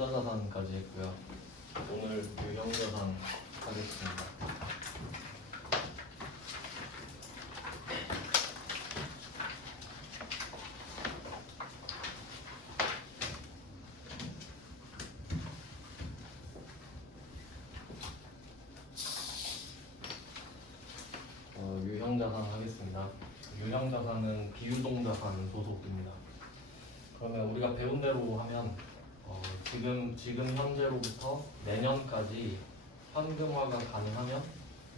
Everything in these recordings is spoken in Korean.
투자자산까지 했고요. 오늘 유형자산 하겠습니다. 유형자산 하겠습니다. 유형자산은 비유동자산 소속입니다. 그러면 우리가 배운 대로 하면 지금 현재로부터 내년까지 현금화가 가능하면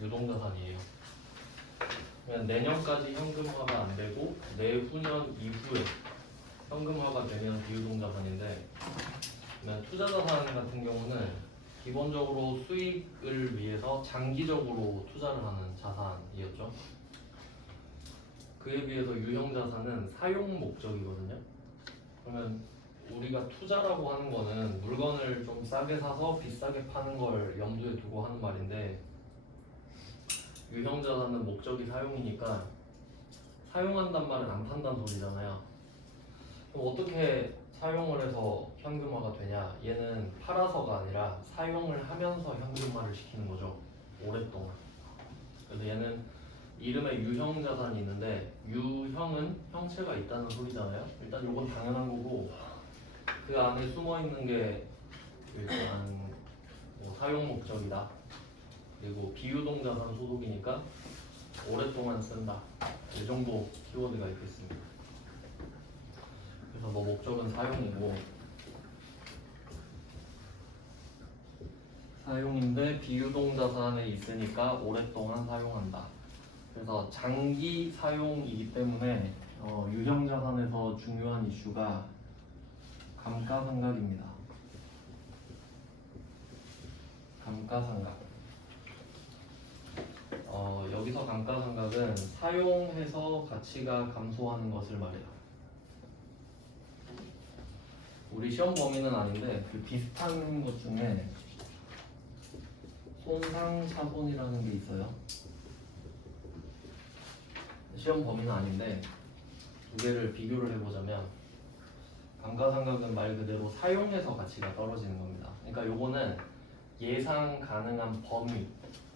유동자산이에요. 그러면 내년까지 현금화가 안 되고 내후년 이후에 현금화가 되면 비유동자산인데, 그러면 투자자산 같은 경우는 기본적으로 수익을 위해서 장기적으로 투자를 하는 자산이었죠. 그에 비해서 유형자산은 사용 목적이거든요. 그러면 우리가 투자라고 하는 거는 물건을 좀 싸게 사서 비싸게 파는 걸 염두에 두고 하는 말인데, 유형자산은 목적이 사용이니까 사용한단 말은 안 판다는 소리잖아요. 그럼 어떻게 사용을 해서 현금화가 되냐? 얘는 팔아서가 아니라 사용을 하면서 현금화를 시키는 거죠. 오랫동안. 그래서 얘는 이름에 유형자산이 있는데, 유형은 형체가 있다는 소리잖아요. 일단 이건 당연한 거고, 그 안에 숨어 있는 게 일단 사용 목적이다. 그리고 비유동자산 소속이니까 오랫동안 쓴다. 이 정도 키워드가 있겠습니다. 그래서 뭐 목적은 사용이고, 사용인데 비유동자산에 있으니까 오랫동안 사용한다. 그래서 장기 사용이기 때문에 유형자산에서 중요한 이슈가 감가상각입니다. 감가상각. 여기서 감가상각은 사용해서 가치가 감소하는 것을 말해요. 우리 시험 범위는 아닌데 그 비슷한 것 중에 손상차손이라는 게 있어요. 시험 범위는 아닌데 두 개를 비교를 해보자면, 감가상각은 말 그대로 사용해서 가치가 떨어지는 겁니다. 그러니까 요거는 예상 가능한 범위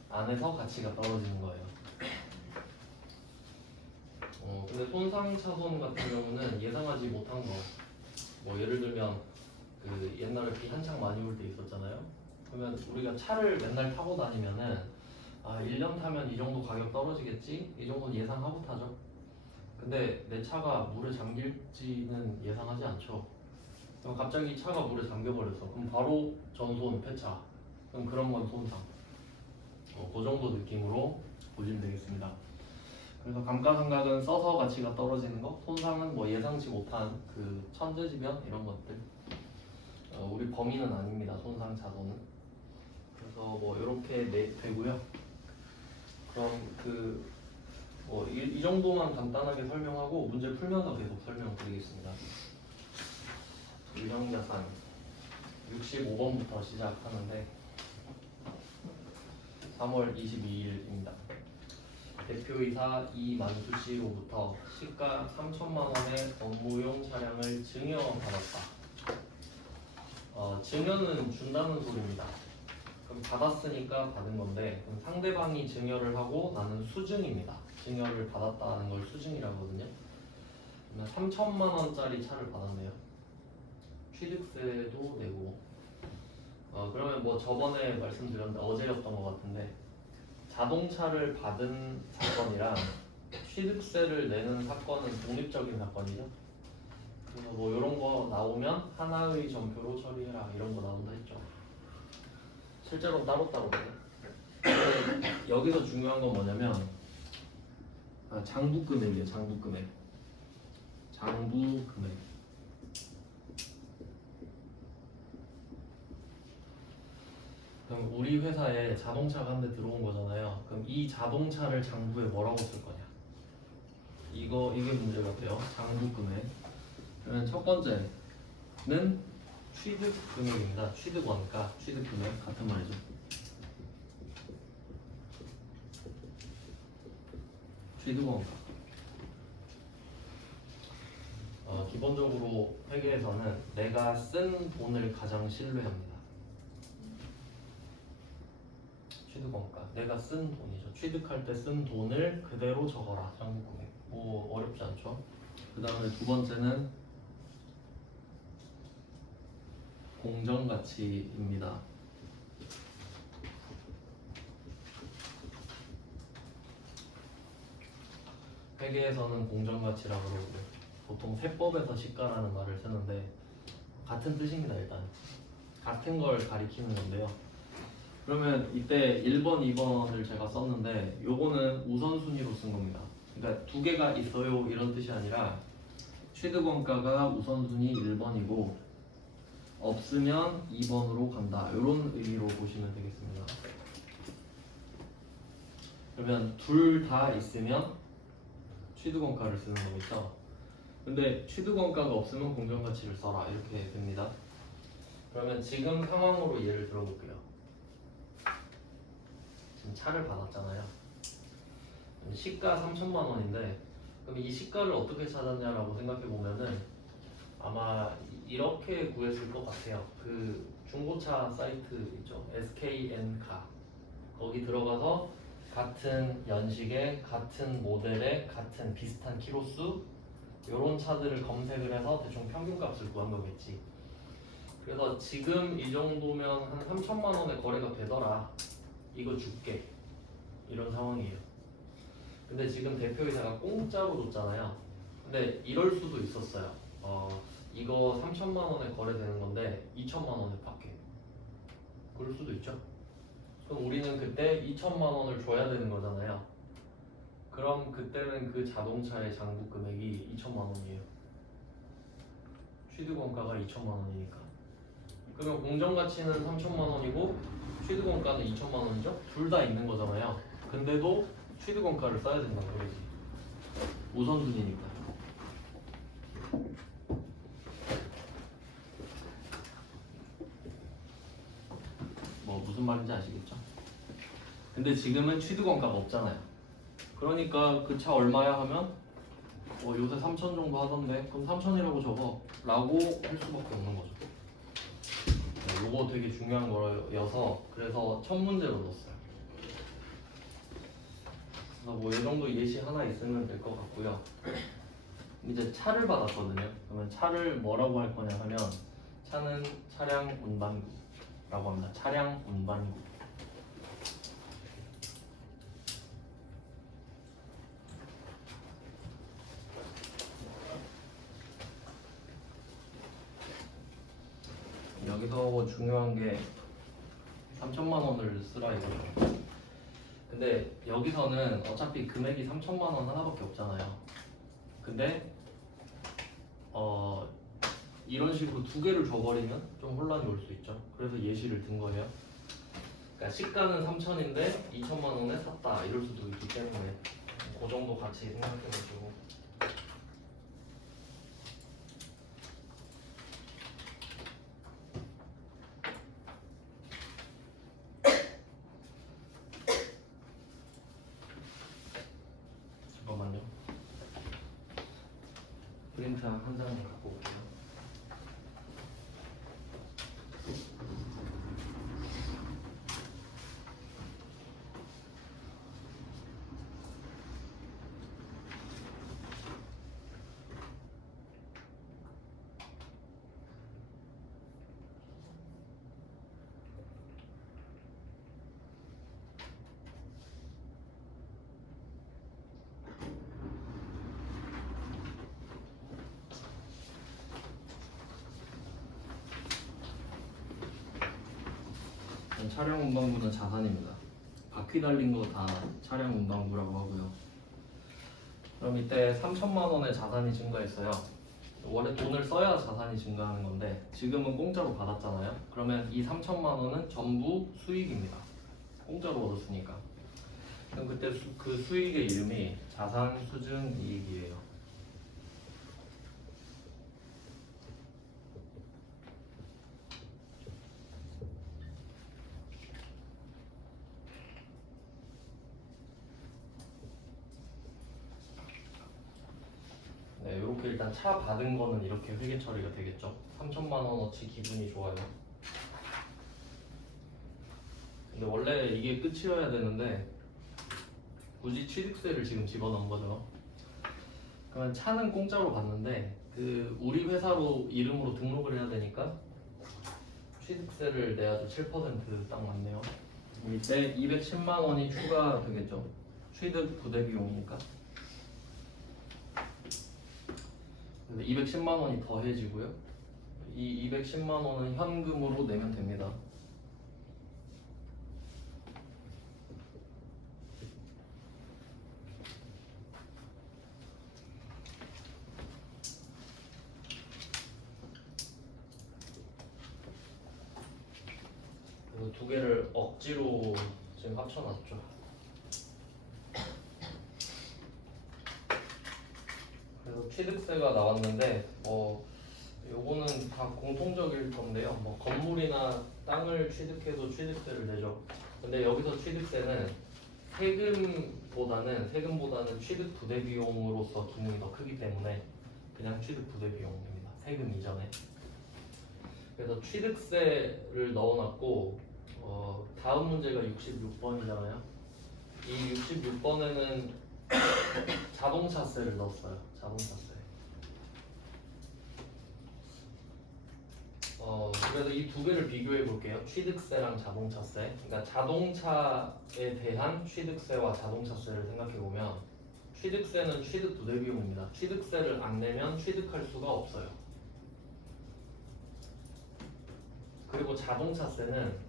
안에서 가치가 떨어지는 거예요. 근데 손상차손 같은 경우는 예상하지 못한 거, 뭐 예를 들면 그 옛날에 비 한창 많이 올 때 있었잖아요. 그러면 우리가 차를 맨날 타고 다니면은 1년 타면 이 정도 가격 떨어지겠지? 이 정도는 예상하고 타죠. 근데 내 차가 물에 잠길지는 예상하지 않죠. 그럼 갑자기 차가 물에 잠겨버렸어. 그럼 바로 전손, 폐차. 그럼 그런 건 손상. 그 정도 느낌으로 보시면 되겠습니다. 그래서 감가상각은 써서 가치가 떨어지는 거, 손상은 뭐 예상치 못한 그 천재지변 이런 것들. 우리 범위는 아닙니다. 손상 차손은. 그래서 뭐 이렇게 되고요. 그럼 이 정도만 간단하게 설명하고 문제 풀면서 계속 설명드리겠습니다. 유형자산 65번부터 시작하는데 3월 22일입니다. 대표이사 이만수 씨로부터 시가 3천만 원의 업무용 차량을 증여받았다. 증여는 준다는 소리입니다. 그럼 받았으니까 받은 건데, 그럼 상대방이 증여를 하고 나는 수증입니다. 증여를 받았다는 걸 수증이라고 하거든요. 그러면 3천만 원짜리 차를 받았네요. 취득세도 내고. 그러면 뭐 저번에 말씀드렸는데 어제였던 것 같은데, 자동차를 받은 사건이랑 취득세를 내는 사건은 독립적인 사건이죠. 그래서 뭐 이런 거 나오면 하나의 전표로 처리해라 이런 거 나온다 했죠. 실제로는 따로따로 돼요. 여기서 중요한 건 뭐냐면 장부금액이에요. 장부금액. 그럼 우리 회사에 자동차가 한 대 들어온 거잖아요. 그럼 이 자동차를 장부에 뭐라고 쓸 거냐? 이게 문제 같아요. 장부금액. 그러면 첫 번째는 취득금액입니다. 취득원가, 취득금액 같은 말이죠. 취득원가. 기본적으로 회계에서는 내가 쓴 돈을 가장 신뢰합니다. 취득원가, 내가 쓴 돈이죠. 취득할 때 쓴 돈을 그대로 적어라. 장부금액. 뭐 어렵지 않죠. 그 다음에 두 번째는 공정가치입니다. 회계에서는 공정가치라고 그러고요. 보통 세법에서 시가라는 말을 쓰는데 같은 뜻입니다. 일단 같은 걸 가리키는 건데요. 그러면 이때 1번, 2번을 제가 썼는데 요거는 우선순위로 쓴 겁니다. 그러니까 두 개가 있어요 이런 뜻이 아니라 취득원가가 우선순위 1번이고 없으면 2번으로 간다 이런 의미로 보시면 되겠습니다. 그러면 둘 다 있으면 취득원가를 쓰는 거겠죠. 근데 취득원가가 없으면 공정가치를 써라 이렇게 됩니다. 그러면 지금 상황으로 예를 들어볼게요. 지금 차를 받았잖아요. 시가 3천만 원인데 그럼 이 시가를 어떻게 찾았냐라고 생각해 보면은 아마 이렇게 구했을 것 같아요. 그 중고차 사이트 있죠. SKN카 거기 들어가서 같은 연식의 같은 모델의 같은 비슷한 키로수 이런 차들을 검색을 해서 대충 평균값을 구한 거겠지. 그래서 지금 이 정도면 한 3천만 원의 거래가 되더라. 이거 줄게. 이런 상황이에요. 근데 지금 대표이사가 공짜로 줬잖아요. 근데 이럴 수도 있었어요. 이거 3천만 원에 거래되는 건데 2천만 원에 팔게. 그럴 수도 있죠. 그럼 우리는 그때 2천만 원을 줘야 되는 거잖아요. 그럼 그때는 그 자동차의 장부 금액이 2천만 원이에요. 취득원가가 2천만 원이니까. 그러면 공정가치는 3천만 원이고 취득원가는 2천만 원이죠? 둘 다 있는 거잖아요. 근데도 취득원가를 써야 된다는 거지. 우선순위니까. 뭐 무슨 말인지 아시겠죠? 근데 지금은 취득원가가 없잖아요. 그러니까 그 차 얼마야 하면 요새 3천 정도 하던데 그럼 3천이라고 적어 라고 할 수밖에 없는 거죠. 요거 되게 중요한 거여서 그래서 첫 문제로 넣었어요. 그래서 뭐 이 정도 예시 하나 있으면 될 것 같고요. 이제 차를 받았거든요. 그러면 차를 뭐라고 할 거냐 하면 차는 차량 운반구라고 합니다. 차량 운반구. 여기서 중요한 게 3천만 원을 쓰라 이거죠. 근데 여기서는 어차피 금액이 3천만 원 하나밖에 없잖아요. 근데 이런 식으로 두 개를 줘버리면 좀 혼란이 올 수 있죠. 그래서 예시를 든 거예요. 그러니까 시가는 3천인데 2천만 원에 샀다 이럴 수도 있기 때문에 그 정도 같이 생각해가지고. 잠깐만요. 프린트 한 장 갖고 올게요. 차량 운반구는 자산입니다. 바퀴 달린 거 다 차량 운반구라고 하고요. 그럼 이때 3천만 원의 자산이 증가했어요. 원래 돈을 써야 자산이 증가하는 건데 지금은 공짜로 받았잖아요. 그러면 이 3천만 원은 전부 수익입니다. 공짜로 얻었으니까. 그럼 그때 그 수익의 이름이 자산 수증 이익이에요. 이렇게 일단 차 받은 거는 이렇게 회계 처리가 되겠죠. 3천만 원어치 기분이 좋아요. 근데 원래 이게 끝이어야 되는데 굳이 취득세를 지금 집어넣은 거죠. 그러면 차는 공짜로 받는데 그 우리 회사로 이름으로 등록을 해야 되니까 취득세를 내야죠. 7%딱 맞네요. 이때 210만 원이 추가되겠죠. 취득 부대 비용이니까. 근데 210만 원이 더해지고요. 이 210만 원은 현금으로 내면 됩니다. 그래서 두 개를 억지로 지금 합쳐놨죠. 그래서 취득세가 나왔는데 요거는 다 공통적일 건데요. 뭐 건물이나 땅을 취득해도 취득세를 내죠. 근데 여기서 취득세는 세금보다는 취득 부대 비용으로서 기능이 더 크기 때문에 그냥 취득 부대 비용입니다. 세금 이전에. 그래서 취득세를 넣어놨고 다음 문제가 66번이잖아요. 이 66번에는 자동차세를 넣었어요. 자동차세. 그래서 이 두 개를 비교해 볼게요. 취득세랑 자동차세. 그러니까 자동차에 대한 취득세와 자동차세를 생각해 보면 취득세는 취득 부대 비용입니다. 취득세를 안 내면 취득할 수가 없어요. 그리고 자동차세는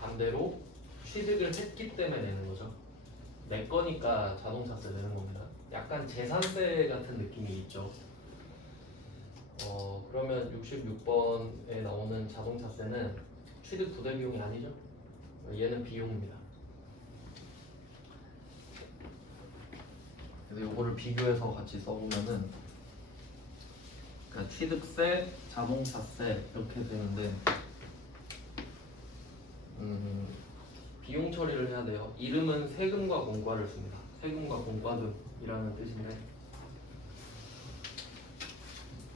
반대로 취득을 했기 때문에 내는 거죠. 내 거니까 자동차세 내는 겁니다. 약간 재산세 같은 느낌이 있죠. 그러면 66번에 나오는 자동차세는 취득 부대 비용이 아니죠. 얘는 비용입니다. 그래서 요거를 비교해서 같이 써보면은 그러니까 취득세, 자동차세 이렇게 되는데 비용 처리를 해야 돼요. 이름은 세금과 공과를 씁니다. 세금과 공과금이라는 뜻인데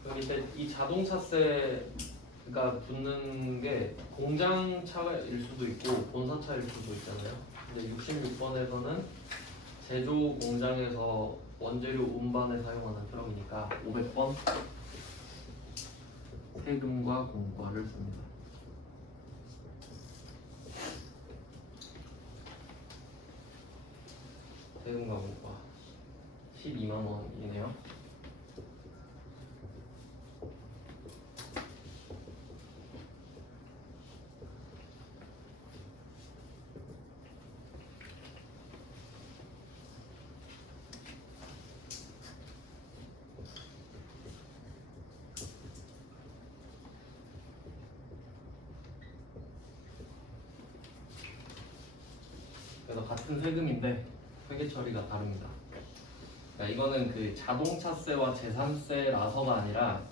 그럼 이제 이 자동차세가 붙는 게 공장차일 수도 있고 본사차일 수도 있잖아요. 근데 66번에서는 제조 공장에서 원재료 운반에 사용하는 트럭이니까 500번 세금과 공과를 씁니다. 세금과 공과 12만 원이네요. 그래서 같은 세금인데 회계 처리가 다릅니다. 그러니까 이거는 그 자동차세와 재산세라서가 아니라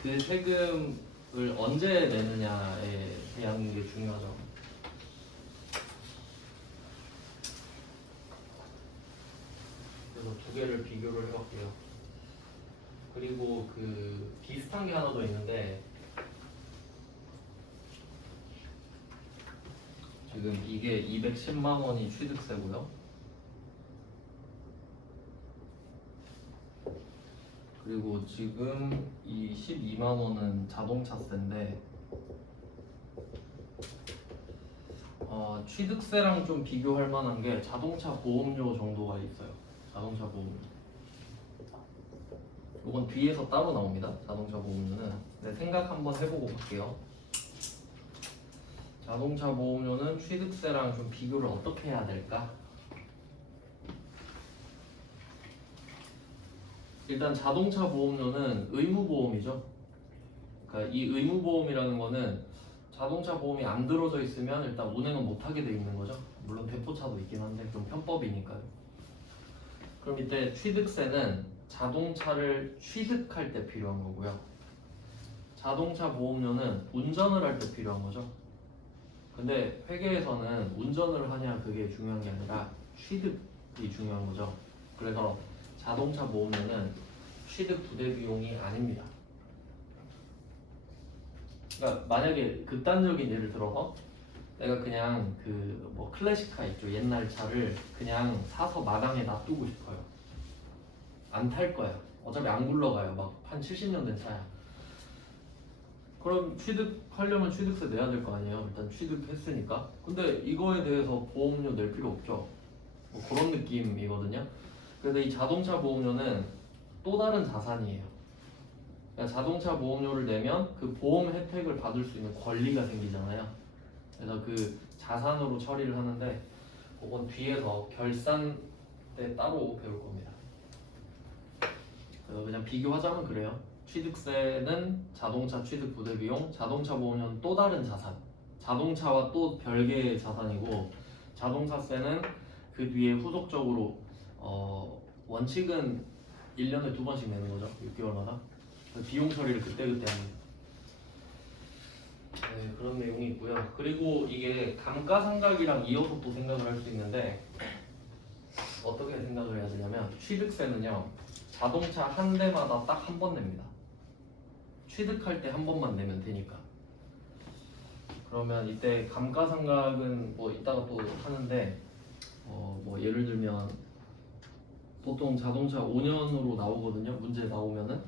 그 세금을 언제 내느냐에 대한 게 중요하죠. 그래서 두 개를 비교를 해볼게요. 그리고 그 비슷한 게 하나 더 있는데 지금 이게 210만 원이 취득세고요. 그리고 지금 이 12만 원은 자동차세인데 취득세랑 좀 비교할 만한 게 자동차 보험료 정도가 있어요. 자동차 보험료. 이건 뒤에서 따로 나옵니다. 자동차 보험료는. 네, 생각 한번 해보고 갈게요. 자동차 보험료는 취득세랑 좀 비교를 어떻게 해야 될까? 일단 자동차 보험료는 의무보험이죠. 그러니까 이 의무보험이라는 거는 자동차 보험이 안 들어져 있으면 일단 운행은 못하게 돼 있는 거죠. 물론 대포차도 있긴 한데 좀 편법이니까요. 그럼 이때 취득세는 자동차를 취득할 때 필요한 거고요. 자동차 보험료는 운전을 할 때 필요한 거죠. 근데 회계에서는 운전을 하냐 그게 중요한 게 아니라 취득이 중요한 거죠. 그래서 자동차 보험료는 취득 부대 비용이 아닙니다. 그러니까 만약에 극단적인 예를 들어서 내가 그냥 그 뭐 클래식카 있죠, 옛날 차를 그냥 사서 마당에 놔두고 싶어요. 안 탈 거야. 어차피 안 굴러가요. 막 한 70년 된 차야. 그럼 취득하려면 취득세 내야 될 거 아니에요. 일단 취득했으니까. 근데 이거에 대해서 보험료 낼 필요 없죠. 뭐 그런 느낌이거든요. 그래서 이 자동차 보험료는 또 다른 자산이에요. 그러니까 자동차 보험료를 내면 그 보험 혜택을 받을 수 있는 권리가 생기잖아요. 그래서 그 자산으로 처리를 하는데 그건 뒤에서 결산 때 따로 배울 겁니다. 그래서 그냥 비교하자면 그래요. 취득세는 자동차 취득 부대 비용, 자동차 보험료는 또 다른 자산. 자동차와 또 별개의 자산이고, 자동차세는 그 뒤에 후속적으로 원칙은 1년에 2번씩 내는 거죠. 6개월마다. 비용 처리를 그때그때 합니다. 네, 그런 내용이 있고요. 그리고 이게 감가상각이랑 이어서 또 생각을 할 수 있는데 어떻게 생각을 해야 되냐면 취득세는요. 자동차 한 대마다 딱 한 번 냅니다. 취득할 때 한 번만 내면 되니까. 그러면 이때 감가상각은 뭐 이따가 또 하는데 뭐 예를 들면 보통 자동차 5년으로 나오거든요. 문제 나오면은.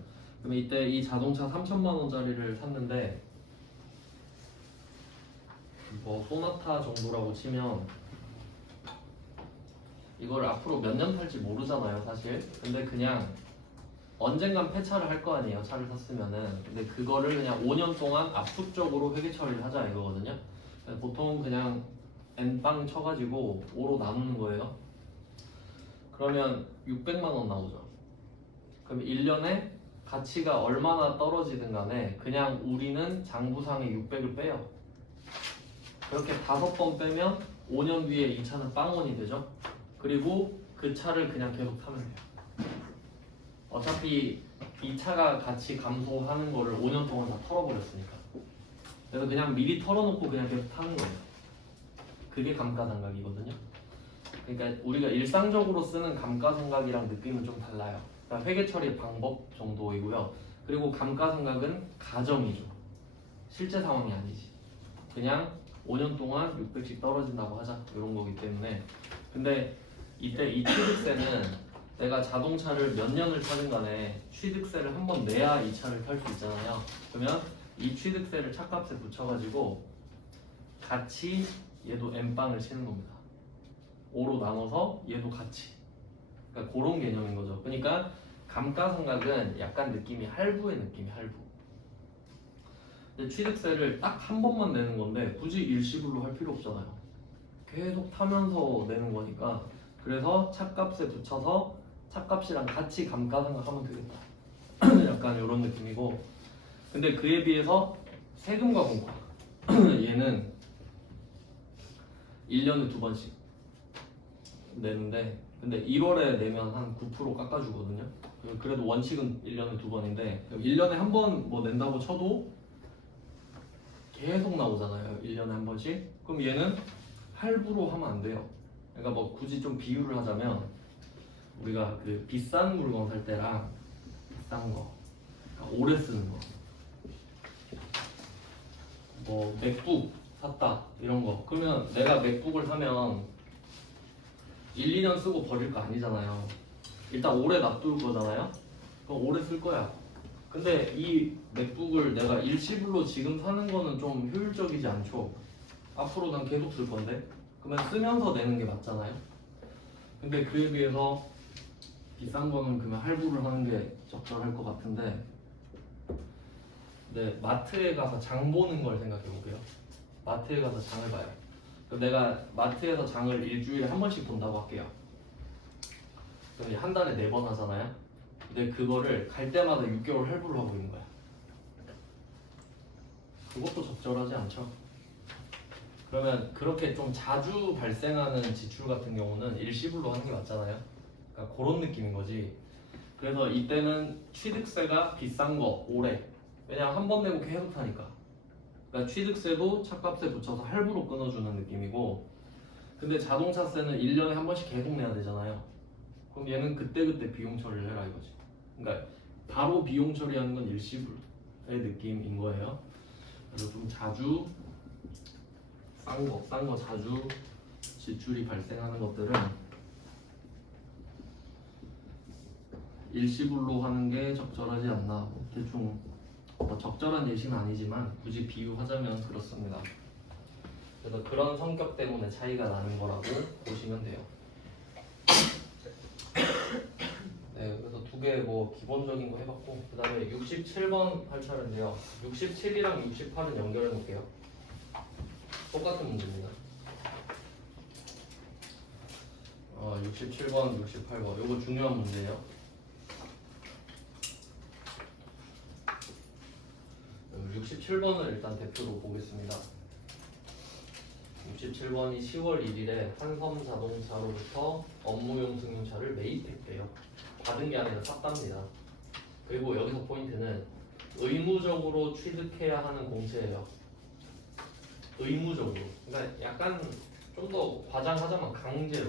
그러면 이때 이 자동차 3천만 원짜리를 샀는데 뭐 소나타 정도라고 치면 이걸 앞으로 몇 년 탈지 모르잖아요, 사실. 근데 그냥 언젠간 폐차를 할 거 아니에요, 차를 샀으면은. 근데 그거를 그냥 5년 동안 압축적으로 회계 처리를 하자 이거거든요. 보통 그냥 n빵 쳐가지고 5로 나누는 거예요. 그러면 600만 원 나오죠. 그럼 1년에 가치가 얼마나 떨어지든 간에 그냥 우리는 장부상에 600을 빼요. 그렇게 5번 빼면 5년 뒤에 이 차는 빵원이 되죠. 그리고 그 차를 그냥 계속 타면 돼요. 어차피 이 차가 가치 감소하는 거를 5년 동안 다 털어버렸으니까. 그래서 그냥 미리 털어놓고 그냥 계속 타는 거예요. 그게 감가상각이거든요. 그러니까 우리가 일상적으로 쓰는 감가상각이랑 느낌은 좀 달라요. 그러니까 회계 처리 방법 정도이고요. 그리고 감가상각은 가정이죠. 실제 상황이 아니지. 그냥 5년 동안 600씩 떨어진다고 하자 이런 거기 때문에. 근데 이때 이 취득세는 내가 자동차를 몇 년을 타든 간에 취득세를 한 번 내야 이 차를 탈 수 있잖아요. 그러면 이 취득세를 차값에 붙여가지고 같이 얘도 n빵을 치는 겁니다. 5로 나눠서 얘도 같이. 그러니까 그런 개념인 거죠. 그러니까 감가상각은 약간 느낌이 할부의 느낌이 할부. 근데 취득세를 딱 한 번만 내는 건데 굳이 일시불로 할 필요 없잖아요. 계속 타면서 내는 거니까. 그래서 차값에 붙여서 차값이랑 같이 감가상각하면 되겠다. 약간 이런 느낌이고. 근데 그에 비해서 세금과 공과 얘는 1년에 2번씩 내는데, 근데 1월에 내면 한 9% 깎아주거든요. 그래도 원칙은 1년에 2번인데 1년에 한 번 뭐 낸다고 쳐도 계속 나오잖아요. 1년에 한 번씩. 그럼 얘는 할부로 하면 안 돼요. 그러니까 뭐 굳이 좀 비유를 하자면 우리가 그 비싼 물건 살 때랑 비싼 거, 그러니까 오래 쓰는 거, 뭐 맥북 샀다 이런 거. 그러면 내가 맥북을 사면 1, 2년 쓰고 버릴 거 아니잖아요. 일단 오래 놔둘 거잖아요. 그럼 오래 쓸 거야. 근데 이 맥북을 내가 일시불로 지금 사는 거는 좀 효율적이지 않죠. 앞으로 난 계속 쓸 건데. 그러면 쓰면서 내는 게 맞잖아요. 근데 그에 비해서 비싼 거는 그러면 할부를 하는 게 적절할 것 같은데. 네, 마트에 가서 장 보는 걸 생각해 볼게요. 마트에 가서 장을 봐요. 그럼 내가 마트에서 장을 일주일에 한 번씩 본다고 할게요. 그럼 한 달에 4번 하잖아요. 근데 그거를 갈 때마다 6개월 할부를 하고 있는 거야. 그것도 적절하지 않죠. 그러면 그렇게 좀 자주 발생하는 지출 같은 경우는 일시불로 하는 게 맞잖아요. 그러니까 그런 느낌인 거지. 그래서 이때는 취득세가 비싼 거 오래. 왜냐면 한 번 내고 계속 타니까. 그러니까 취득세도 차값에 붙여서 할부로 끊어주는 느낌이고, 근데 자동차세는 1년에 한 번씩 계속 내야 되잖아요. 그럼 얘는 그때그때 비용 처리를 해라 이거지. 그러니까 바로 비용 처리하는 건 일시불의 느낌인 거예요. 그래서 좀 자주 싼 거 자주 지출이 발생하는 것들은 일시불로 하는 게 적절하지 않나. 뭐 대충 적절한 예시는 아니지만 굳이 비유하자면 그렇습니다. 그래서 그런 성격 때문에 차이가 나는 거라고 보시면 돼요. 네, 그래서 두 개 뭐 기본적인 거 해봤고, 그 다음에 67번 할 차례인데요. 67이랑 68은 연결해 놓을게요. 똑같은 문제입니다. 67번, 68번. 이거 중요한 문제예요. 67번을 일단 대표로 보겠습니다. 67번이 10월 1일에 한섬자동차로부터 업무용 승용차를 매입했대요. 받은 게 아니라 샀답니다. 그리고 여기서 포인트는 의무적으로 취득해야 하는 공채예요. 의무적으로. 그러니까 약간 좀 더 과장하자면 강제로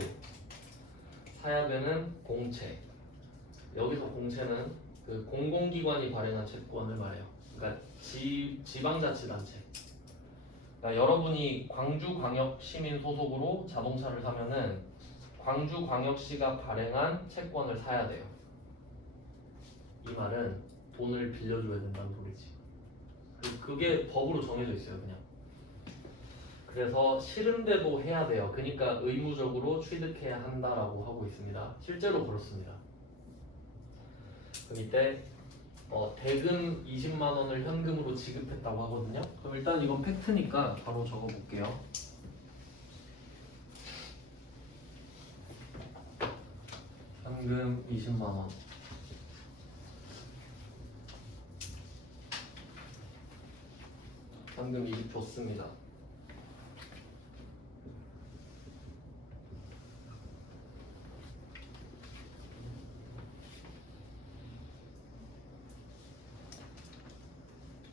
사야 되는 공채. 여기서 공채는 그 공공기관이 발행한 채권을 말해요. 그러니까 지방자치단체. 그러니까 여러분이 광주광역시민 소속으로 자동차를 사면은 광주광역시가 발행한 채권을 사야 돼요. 이 말은 돈을 빌려줘야 된다는 소리지. 그게 법으로 정해져 있어요, 그냥. 그래서 싫은데도 해야 돼요. 그러니까 의무적으로 취득해야 한다라고 하고 있습니다. 실제로 그렇습니다. 그럼 이때 대금 20만 원을 현금으로 지급했다고 하거든요. 그럼 일단 이건 팩트니까 바로 적어볼게요. 현금 20만 원. 현금 20 줬습니다.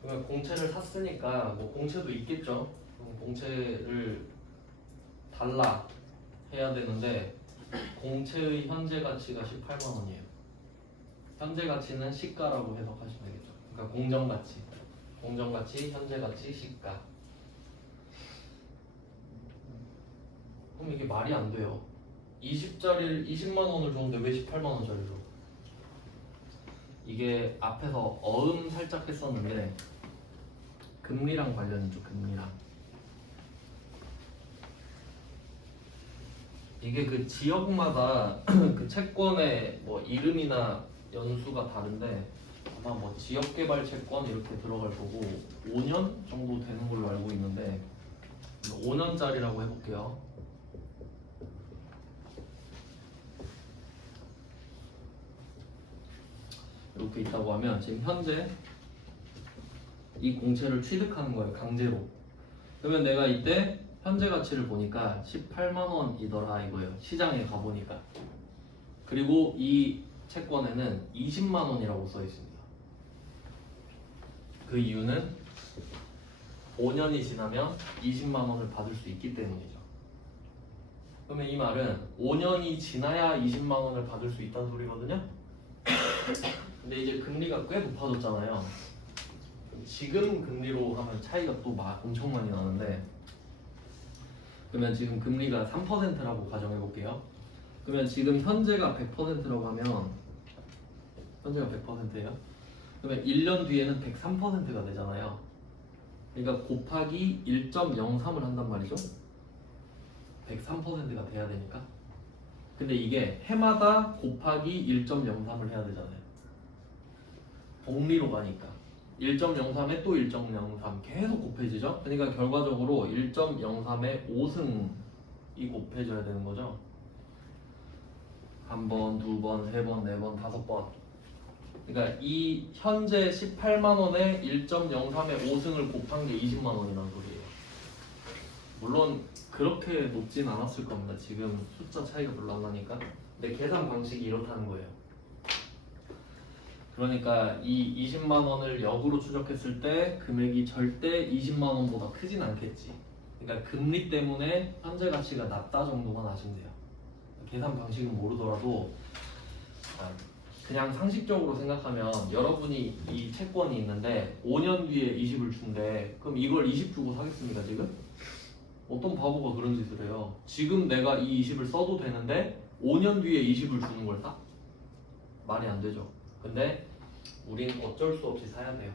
그러면 공채를 샀으니까 뭐 공채도 있겠죠. 그럼 공채를 달라 해야 되는데 공채의 현재 가치가 18만 원이에요. 현재 가치는 시가라고 해석하시면 되겠죠. 그러니까 공정가치, 현재 가치, 시가. 그럼 이게 말이 안 돼요. 20만 원을 줬는데 왜 18만 원짜리를 줘? 이게 앞에서 살짝 했었는데 금리랑 관련이 있죠. 금리랑. 이게 그 지역마다 그 채권의 뭐 이름이나 연수가 다른데 아마 뭐 지역개발 채권 이렇게 들어갈 거고 5년 정도 되는 걸로 알고 있는데 5년짜리라고 해볼게요. 이렇게 있다고 하면 지금 현재 이 공채를 취득하는 거예요. 강제로. 그러면 내가 이때 현재 가치를 보니까 18만 원이더라 이거예요. 시장에 가보니까. 그리고 이 채권에는 20만 원이라고 써 있습니다. 그 이유는 5년이 지나면 20만 원을 받을 수 있기 때문이죠. 그러면 이 말은 5년이 지나야 20만 원을 받을 수 있다는 소리거든요. 근데 이제 금리가 꽤 높아졌잖아요. 지금 금리로 하면 차이가 또 엄청 많이 나는데, 그러면 지금 금리가 3%라고 가정해 볼게요. 그러면 지금 현재가 100%라고 하면 현재가 100%예요. 그러면 1년 뒤에는 103%가 되잖아요. 그러니까 곱하기 1.03을 한단 말이죠. 103%가 돼야 되니까. 근데 이게 해마다 곱하기 1.03을 해야 되잖아요. 복리로 가니까 1.03에 또 1.03 계속 곱해지죠. 그러니까 결과적으로 1.03에 5승이 곱해져야 되는 거죠. 한 번, 두 번, 세 번, 네 번, 다섯 번. 그러니까 이 현재 18만 원에 1.03에 5승을 곱한 게 20만 원이라는 소리예요. 물론 그렇게 높진 않았을 겁니다. 지금 숫자 차이가 별로 안 나니까. 근데 계산 방식이 이렇다는 거예요. 그러니까 이 20만 원을 역으로 추적했을 때 금액이 절대 20만 원보다 크진 않겠지. 그러니까 금리 때문에 현재 가치가 낮다 정도만 아시면 돼요. 계산 방식은 모르더라도 그냥 상식적으로 생각하면 여러분이 이 채권이 있는데 5년 뒤에 20을 준대. 그럼 이걸 20 주고 사겠습니까 지금? 어떤 바보가 그런 짓을 해요. 지금 내가 이 20을 써도 되는데 5년 뒤에 20을 주는 걸 사? 말이 안 되죠. 근데 우린 어쩔 수 없이 사야 돼요.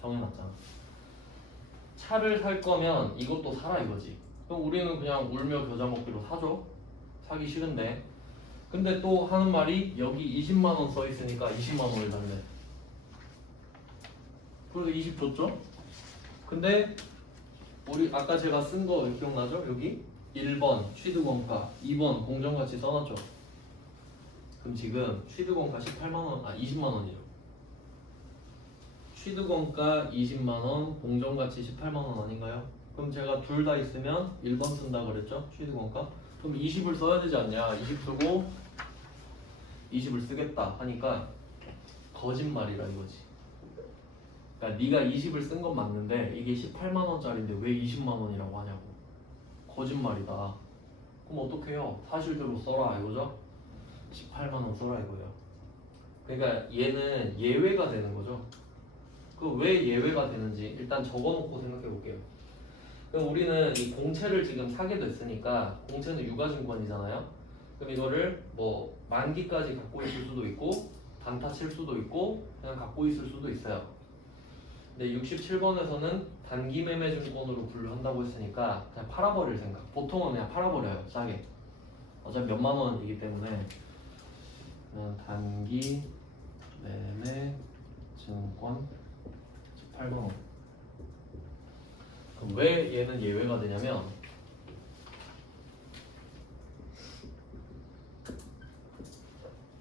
정해놨잖아. 차를 살 거면 이것도 사라 이거지. 그럼 우리는 그냥 울며 겨자 먹기로 사죠. 사기 싫은데. 근데 또 하는 말이 여기 20만 원 써 있으니까 20만 원을 달래. 그래서 20 줬죠? 근데 우리 아까 제가 쓴 거 기억나죠? 여기 1번 취득원가, 2번 공정가치 써놨죠? 그럼 지금 취득원가 18만 원, 20만 원이죠. 취득원가 20만 원, 공정가치 18만 원 아닌가요? 그럼 제가 둘 다 있으면 1번 쓴다 그랬죠? 취득원가. 그럼 20을 써야 되지 않냐? 20 쓰고 20을 쓰겠다 하니까 거짓말이라 이거지. 그러니까 네가 20을 쓴 건 맞는데 이게 18만 원짜리인데 왜 20만 원이라고 하냐고. 거짓말이다. 그럼 어떡해요? 사실대로 써라 이거죠? 18만 원 써라 이거예요. 그러니까 얘는 예외가 되는 거죠. 그 왜 예외가 되는지 일단 적어놓고 생각해 볼게요. 그럼 우리는 이 공채를 지금 사게 됐으니까 공채는 유가증권이잖아요. 그럼 이거를 뭐 만기까지 갖고 있을 수도 있고 단타 칠 수도 있고 그냥 갖고 있을 수도 있어요. 근데 67번에서는 단기 매매 증권으로 분류한다고 했으니까 그냥 팔아버릴 생각. 보통은 그냥 팔아버려요. 싸게. 어차피 몇만 원이기 때문에 그냥 단기 매매 증권 18만 원. 그럼 왜 얘는 예외가 되냐면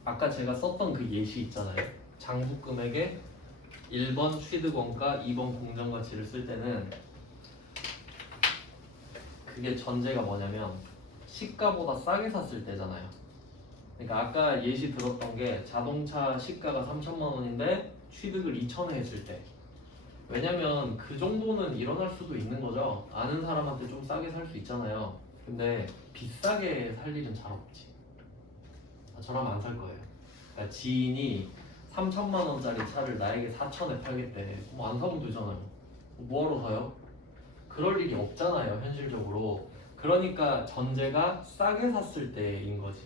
아까 제가 썼던 그 예시 있잖아요. 장부금액에 1번 취득원가, 2번 공정가치를 쓸 때는 그게 전제가 뭐냐면 시가보다 싸게 샀을 때잖아요. 그러니까 아까 예시 들었던 게 자동차 시가가 3천만 원인데 취득을 2천에 했을 때. 왜냐면 그 정도는 일어날 수도 있는 거죠. 아는 사람한테 좀 싸게 살 수 있잖아요. 근데 비싸게 살 일은 잘 없지. 저라면 안 살 거예요. 그러니까 지인이 3천만 원짜리 차를 나에게 4천에 팔겠대. 그럼 안 사면 되잖아요. 뭐하러 사요? 그럴 일이 없잖아요, 현실적으로. 그러니까 전제가 싸게 샀을 때인 거지.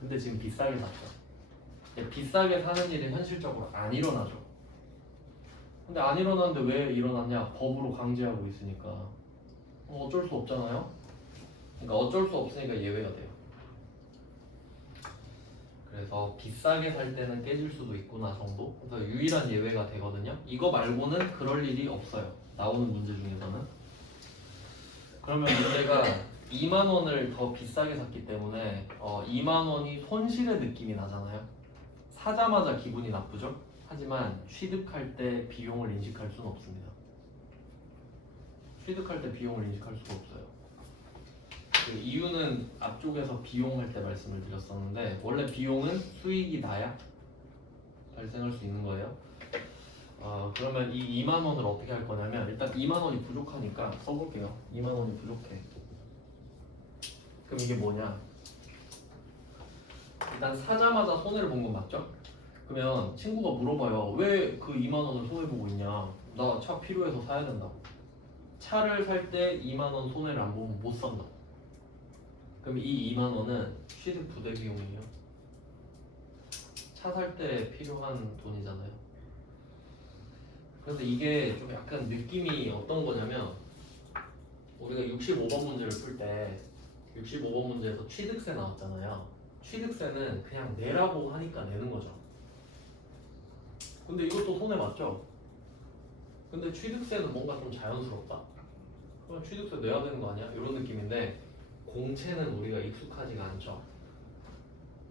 근데 지금 비싸게 샀죠. 비싸게 사는 일이 현실적으로 안 일어나죠. 근데 안 일어났는데 왜 일어났냐? 법으로 강제하고 있으니까. 어쩔 수 없잖아요. 그러니까 어쩔 수 없으니까 예외가 돼요. 그래서 비싸게 살 때는 깨질 수도 있구나 정도. 그래서 유일한 예외가 되거든요. 이거 말고는 그럴 일이 없어요. 나오는 문제 중에서는. 그러면 문제가 2만 원을 더 비싸게 샀기 때문에 2만 원이 손실의 느낌이 나잖아요. 사자마자 기분이 나쁘죠. 하지만 취득할 때 비용을 인식할 수는 없습니다. 취득할 때 비용을 인식할 수가 없어요. 그 이유는 앞쪽에서 비용할 때 말씀을 드렸었는데 원래 비용은 수익이 나야 발생할 수 있는 거예요. 그러면 이 2만 원을 어떻게 할 거냐면 일단 2만 원이 부족하니까 써볼게요. 2만 원이 부족해. 그럼 이게 뭐냐? 일단 사자마자 손해를 본 건 맞죠? 그러면 친구가 물어봐요. 왜 그 2만 원을 손해보고 있냐? 나 차 필요해서 사야 된다고. 차를 살 때 2만 원 손해를 안 보면 못 산다. 그럼 이 2만 원은 취득 부대 비용이에요. 차 살 때 필요한 돈이잖아요. 그래서 이게 좀 약간 느낌이 어떤 거냐면 우리가 65번 문제를 풀 때 65번 문제에서 취득세 나왔잖아요. 취득세는 그냥 내라고 하니까 내는 거죠. 근데 이것도 손해 맞죠? 근데 취득세는 뭔가 좀 자연스럽다. 그럼 취득세 내야 되는 거 아니야? 이런 느낌인데 공채는 우리가 익숙하지가 않죠.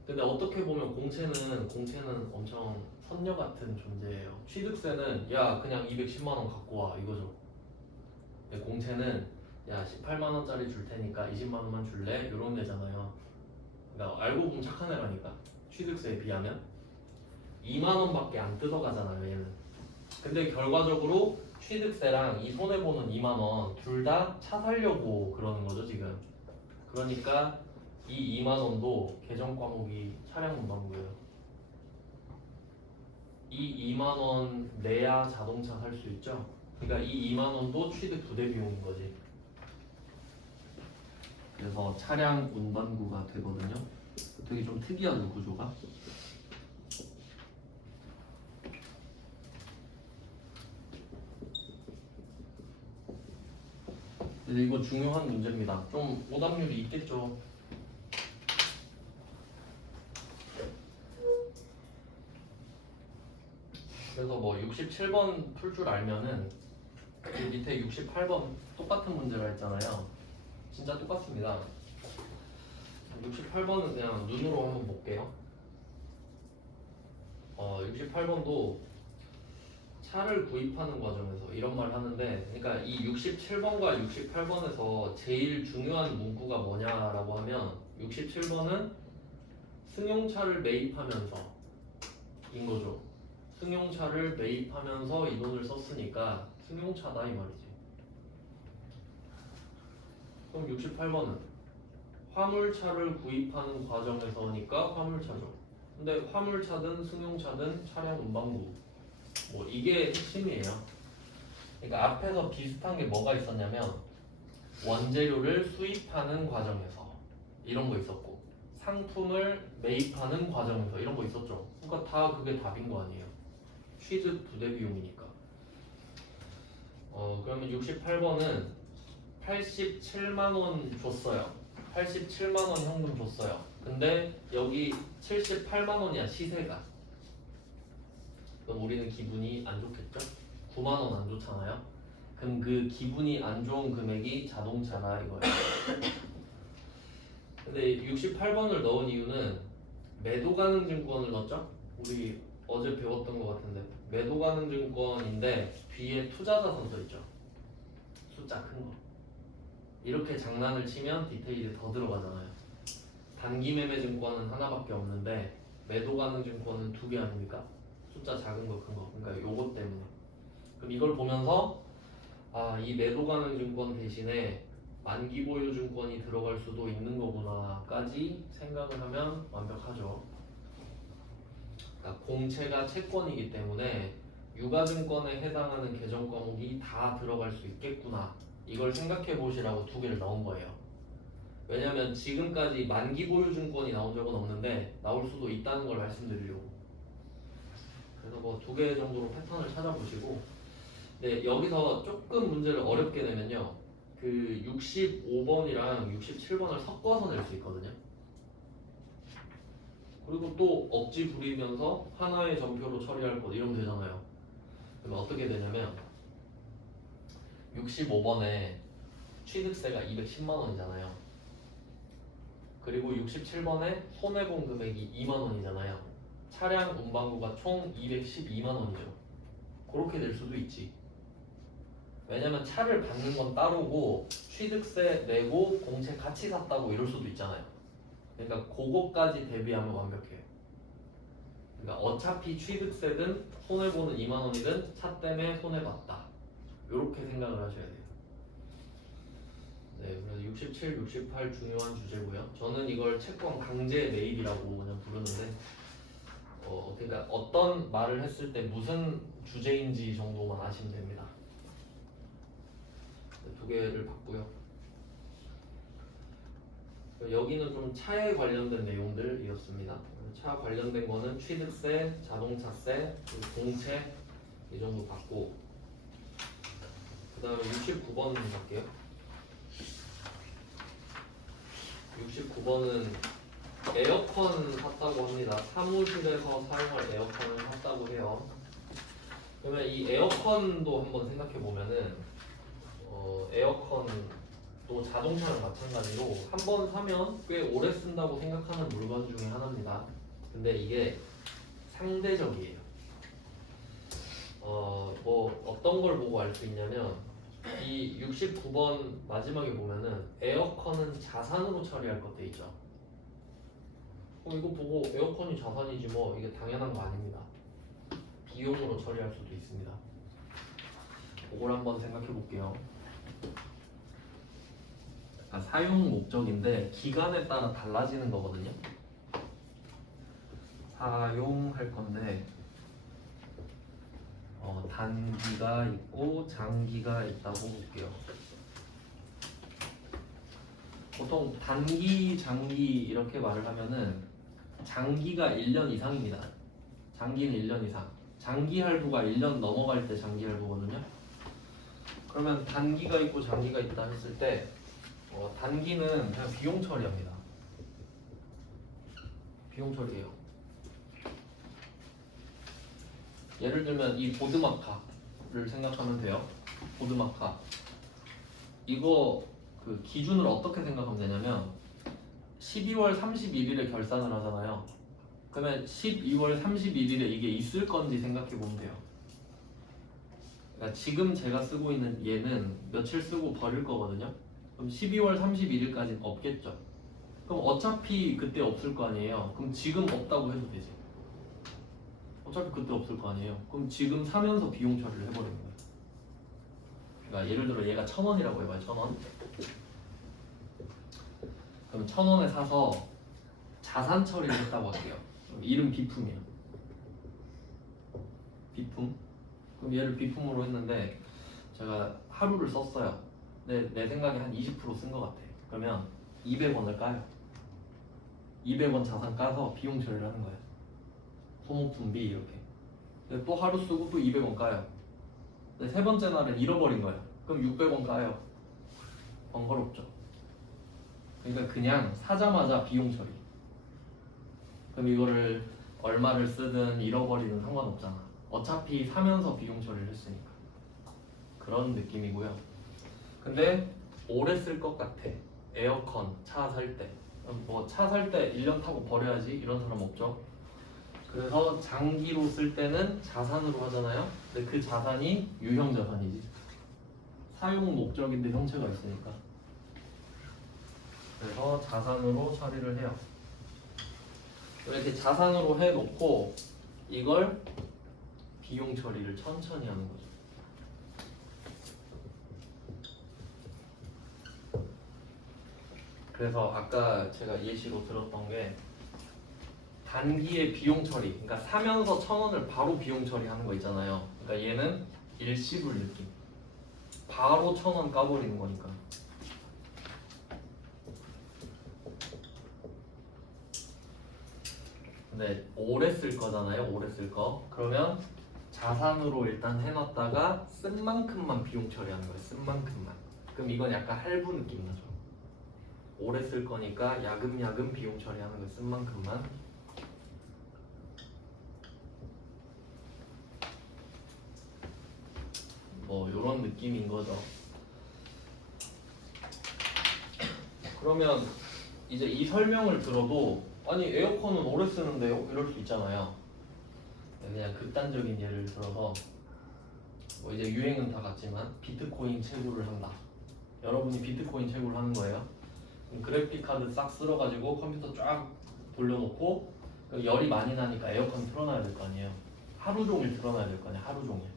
근데 어떻게 보면 공채는 엄청 선녀 같은 존재예요. 취득세는 야 그냥 210만 원 갖고 와 이거죠. 근데 공채는 야 18만 원짜리 줄 테니까 20만 원만 줄래? 이런 데잖아요. 그러니까 알고 보면 착한 애라니까. 취득세에 비하면 2만 원밖에 안 뜯어가잖아요 얘는. 근데 결과적으로 취득세랑 이 손해보는 2만 원 둘 다 차 살려고 그러는 거죠 지금. 그러니까 이 2만 원도 계정 과목이 차량 문방구예요. 이 2만 원 내야 자동차 살 수 있죠. 그러니까 이 2만 원도 취득 부대 비용인 거지. 그래서 차량 운반구가 되거든요. 되게 좀 특이한 구조가. 근데 이거 중요한 문제입니다. 좀 오답률이 있겠죠. 그래서 뭐 67번 풀 줄 알면은 그 밑에 68번 똑같은 문제라 했잖아요. 진짜 똑같습니다. 68번은 그냥 눈으로 한번 볼게요. 68번도 차를 구입하는 과정에서 이런 말 하는데, 그러니까 이 67번과 68번에서 제일 중요한 문구가 뭐냐라고 하면 67번은 승용차를 매입하면서 인 거죠. 승용차를 매입하면서 이 돈을 썼으니까 승용차다 이 말이지. 그럼 68번은 화물차를 구입하는 과정에서니까 화물차죠. 근데 화물차든 승용차든 차량 운반구, 뭐 이게 핵심이에요. 그러니까 앞에서 비슷한 게 뭐가 있었냐면 원재료를 수입하는 과정에서 이런 거 있었고, 상품을 매입하는 과정에서 이런 거 있었죠. 그러니까 다 그게 답인 거 아니에요. 취득 부대 비용이니까. 그러면 68번은 87만 원 줬어요. 87만 원 현금 줬어요. 근데 여기 78만 원이야 시세가. 그럼 우리는 기분이 안 좋겠죠? 9만 원 안 좋잖아요. 그럼 그 기분이 안 좋은 금액이 자동차라 이거예요. 근데 68번을 넣은 이유는 매도 가능 증권을 넣었죠? 우리 어제 배웠던 것 같은데 매도 가능 증권인데 뒤에 투자자산 써 있죠. 숫자 큰 거. 이렇게 장난을 치면 디테일이 더 들어가잖아요. 단기 매매 증권은 하나밖에 없는데 매도 가능 증권은 2개 아닙니까? 숫자 작은 거 큰 거. 그러니까 요것 때문에. 그럼 이걸 보면서 이 매도 가능 증권 대신에 만기 보유 증권이 들어갈 수도 있는 거구나까지 생각을 하면 완벽하죠. 그러니까 공채가 채권이기 때문에 유가증권에 해당하는 계정 과목이 다 들어갈 수 있겠구나. 이걸 생각해 보시라고 2개를 넣은 거예요. 왜냐면 지금까지 만기 보유 증권이 나온 적은 없는데 나올 수도 있다는 걸 말씀드리려고. 그래서 뭐 2개 정도로 패턴을 찾아보시고, 네, 여기서 조금 문제를 어렵게 내면요, 그 65번이랑 67번을 섞어서 낼 수 있거든요. 그리고 또 억지 부리면서 하나의 점표로 처리할 것 이러면 되잖아요. 그러면 어떻게 되냐면 65번에 취득세가 210만 원이잖아요. 그리고 67번에 손해본 금액이 2만 원이잖아요. 차량 운반구가 총 212만 원이죠. 그렇게 될 수도 있지. 왜냐면 차를 받는 건 따로고 취득세 내고 공채 같이 샀다고 이럴 수도 있잖아요. 그러니까 그거까지 대비하면 완벽해요. 그러니까 어차피 취득세든 손해보는 2만 원이든 차 때문에 손해봤다. 이렇게 생각을 하셔야 돼요. 네, 그래서 67, 68 중요한 주제고요. 저는 이걸 채권 강제 매입이라고 그냥 부르는데, 그러니까 어떤 말을 했을 때 무슨 주제인지 정도만 아시면 됩니다. 네, 2개를 봤고요. 여기는 좀 차에 관련된 내용들이었습니다. 차 관련된 거는 취득세, 자동차세, 공채 이 정도 봤고, 그 다음에 69번 갈게요. 69번은 에어컨 샀다고 합니다. 사무실에서 사용할 에어컨을 샀다고 해요. 그러면 이 에어컨도 한번 생각해 보면은 에어컨도 자동차랑 마찬가지로 한 번 사면 꽤 오래 쓴다고 생각하는 물건 중에 하나입니다. 근데 이게 상대적이에요. 뭐 어떤 걸 보고 알 수 있냐면 이 69번 마지막에 보면은 에어컨은 자산으로 처리할 것 돼 있죠. 이거 보고 에어컨이 자산이지 뭐 이게 당연한 거 아닙니다. 비용으로 처리할 수도 있습니다. 그걸 한번 생각해 볼게요. 사용 목적인데 기간에 따라 달라지는 거거든요. 사용할 건데 단기가 있고 장기가 있다고 볼게요. 보통 단기, 장기 이렇게 말을 하면은 장기가 1년 이상입니다. 장기는 1년 이상. 장기 할부가 1년 넘어갈 때 장기 할부거든요. 그러면 단기가 있고 장기가 있다 했을 때 단기는 그냥 비용 처리합니다. 비용 처리예요. 예를 들면 이 보드마카를 생각하면 돼요. 보드마카 이거 그 기준을 어떻게 생각하면 되냐면 12월 31일에 결산을 하잖아요. 그러면 12월 31일에 이게 있을 건지 생각해 보면 돼요. 그러니까 지금 제가 쓰고 있는 얘는 며칠 쓰고 버릴 거거든요. 그럼 12월 31일까지는 없겠죠. 그럼 어차피 그때 없을 거 아니에요. 그럼 지금 없다고 해도 되지. 어차피 그때 없을 거 아니에요. 그럼 지금 사면서 비용 처리를 해버리는 거예요. 그러니까 예를 들어 얘가 1,000원이라고 해봐요. 1,000원. 그럼 1,000원에 사서 자산 처리를 했다고 할게요. 이름 비품이에요. 비품. 그럼 얘를 비품으로 했는데 제가 하루를 썼어요. 내 생각에 한 20% 쓴 것 같아. 그러면 200원을 까요. 200원 자산 까서 비용 처리를 하는 거예요. 소모품비 이렇게. 또 하루 쓰고 또 200원 까요. 세 번째 날은 잃어버린 거예요. 그럼 600원 까요. 번거롭죠. 그러니까 그냥 사자마자 비용 처리. 그럼 이거를 얼마를 쓰든 잃어버리든 상관없잖아. 어차피 사면서 비용 처리를 했으니까. 그런 느낌이고요. 근데 오래 쓸 것 같아. 에어컨, 차 살 때. 뭐 차 살 때 1년 타고 버려야지 이런 사람 없죠. 그래서 장기로 쓸 때는 자산으로 하잖아요. 근데 그 자산이 유형 자산이지. 사용 목적인데 형체가 있으니까. 그래서 자산으로 처리를 해요. 이렇게 자산으로 해놓고 이걸 비용 처리를 천천히 하는 거죠. 그래서 아까 제가 예시로 들었던 게 단기의 비용 처리, 그러니까 사면서 1,000원을 바로 비용 처리하는 거 있잖아요. 그러니까 얘는 일시불 느낌. 바로 1,000원 까버리는 거니까. 근데 오래 쓸 거잖아요. 오래 쓸 거. 그러면 자산으로 일단 해놨다가 쓴 만큼만 비용 처리하는 거예요. 쓴 만큼만. 그럼 이건 약간 할부 느낌 나죠. 오래 쓸 거니까 야금야금 비용 처리하는 거예요. 쓴 만큼만. 뭐 이런 느낌인 거죠. 그러면 이제 이 설명을 들어도 아니 에어컨은 오래 쓰는데요? 이럴 수 있잖아요. 그냥 극단적인 예를 들어서 뭐 이제 유행은 다 같지만 비트코인 채굴을 한다. 여러분이 비트코인 채굴을 하는 거예요. 그래픽 카드 싹 쓸어가지고 컴퓨터 쫙 돌려놓고 열이 많이 나니까 에어컨 틀어놔야 될 거 아니에요. 하루 종일 틀어놔야 될 거 아니에요. 하루 종일.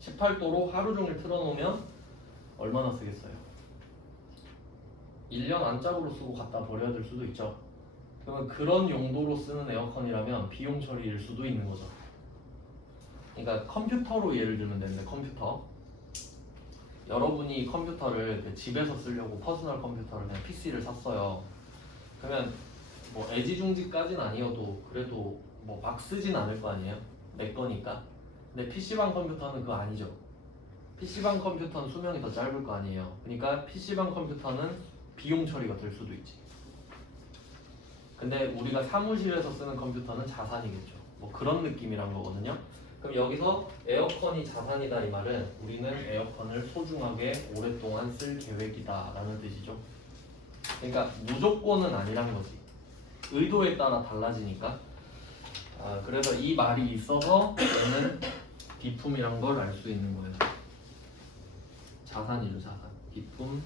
18도로 하루 종일 틀어놓으면 얼마나 쓰겠어요? 1년 안짝으로 쓰고 갖다 버려야 될 수도 있죠. 그러면 그런 용도로 쓰는 에어컨이라면 비용 처리일 수도 있는 거죠. 그러니까 컴퓨터로 예를 들면 되는데 컴퓨터. 여러분이 컴퓨터를 집에서 쓰려고 퍼스널 컴퓨터를 그냥 PC를 샀어요. 그러면 뭐 애지중지까지는 아니어도 그래도 뭐 막 쓰진 않을 거 아니에요? 내 거니까. 근데 PC방 컴퓨터는 그거 아니죠. PC방 컴퓨터는 수명이 더 짧을 거 아니에요. 그러니까 PC방 컴퓨터는 비용 처리가 될 수도 있지. 근데 우리가 사무실에서 쓰는 컴퓨터는 자산이겠죠. 뭐 그런 느낌이란 거거든요. 그럼 여기서 에어컨이 자산이다 이 말은 우리는 에어컨을 소중하게 오랫동안 쓸 계획이다 라는 뜻이죠. 그러니까 무조건은 아니란 거지. 의도에 따라 달라지니까. 그래서 이 말이 있어서 얘는 비품이란 걸 알 수 있는 거예요. 자산이죠, 자산. 비품.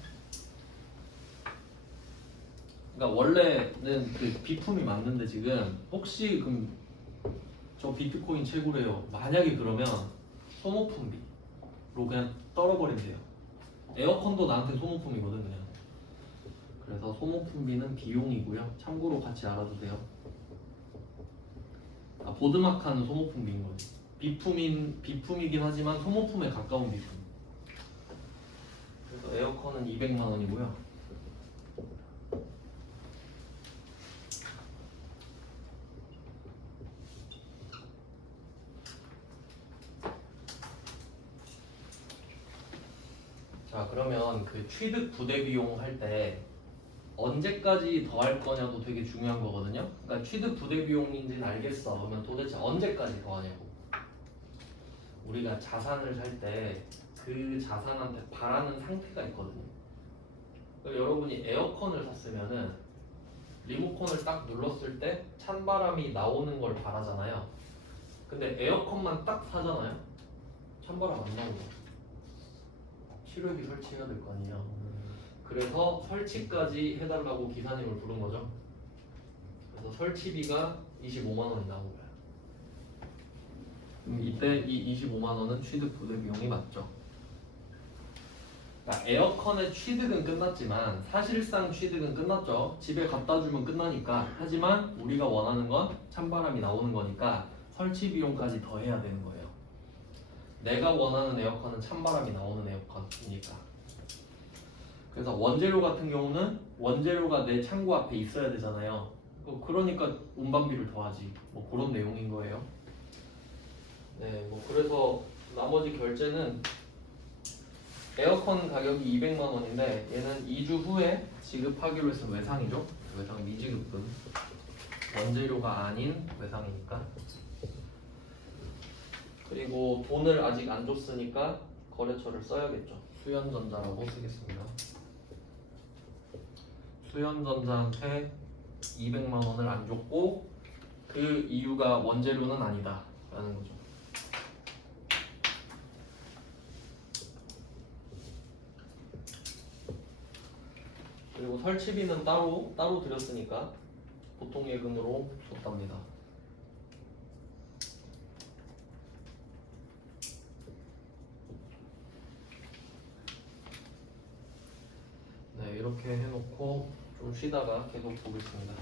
그러니까 원래는 그 비품이 맞는데 지금 혹시 그럼 저 비트코인 채굴해요. 만약에 그러면 소모품비로 그냥 떨어버린대요. 에어컨도 나한테 소모품이거든 그냥. 그래서 소모품비는 비용이고요. 참고로 같이 알아두세요. 보드마카는 소모품비인 거지. 비품이긴 하지만 소모품에 가까운 비품. 그래서 에어컨은 200만 원이고요. 자, 그러면 그 취득 부대 비용 할 때 언제까지 더할 거냐도 되게 중요한 거거든요. 그러니까 취득 부대 비용인지는 알겠어. 그러면 도대체 언제까지 더하냐고. 우리가 자산을 살 때 그 자산한테 바라는 상태가 있거든요. 그러니까 여러분이 에어컨을 샀으면은 리모컨을 딱 눌렀을 때 찬바람이 나오는 걸 바라잖아요. 근데 에어컨만 딱 사잖아요. 찬바람 안 나오고 실외기 설치해야 될 거 아니에요. 그래서 설치까지 해달라고 기사님을 부른 거죠. 그래서 설치비가 25만 원이 나온 거예요. 이때 이 25만 원은 취득 부대 비용이 맞죠. 그러니까 에어컨의 취득은 끝났지만 사실상 취득은 끝났죠. 집에 갖다 주면 끝나니까. 하지만 우리가 원하는 건 찬바람이 나오는 거니까 설치 비용까지 더 해야 되는 거예요. 내가 원하는 에어컨은 찬바람이 나오는 에어컨이니까. 그래서 원재료 같은 경우는 원재료가 내 창고 앞에 있어야 되잖아요. 그러니까 운반비를 더하지. 뭐 그런 내용인 거예요. 네, 뭐 그래서 나머지 결제는 에어컨 가격이 200만 원인데 얘는 2주 후에 지급하기로 했으면 외상이죠. 외상 미지급금. 원재료가 아닌 외상이니까. 그리고 돈을 아직 안 줬으니까 거래처를 써야겠죠. 수연전자라고 쓰겠습니다. 수연전자한테 200만 원을 안 줬고 그 이유가 원재료는 아니다 라는 거죠. 그리고 설치비는 따로 드렸으니까 보통 예금으로 줬답니다. 네, 이렇게 해놓고 좀 쉬다가 계속 보겠습니다.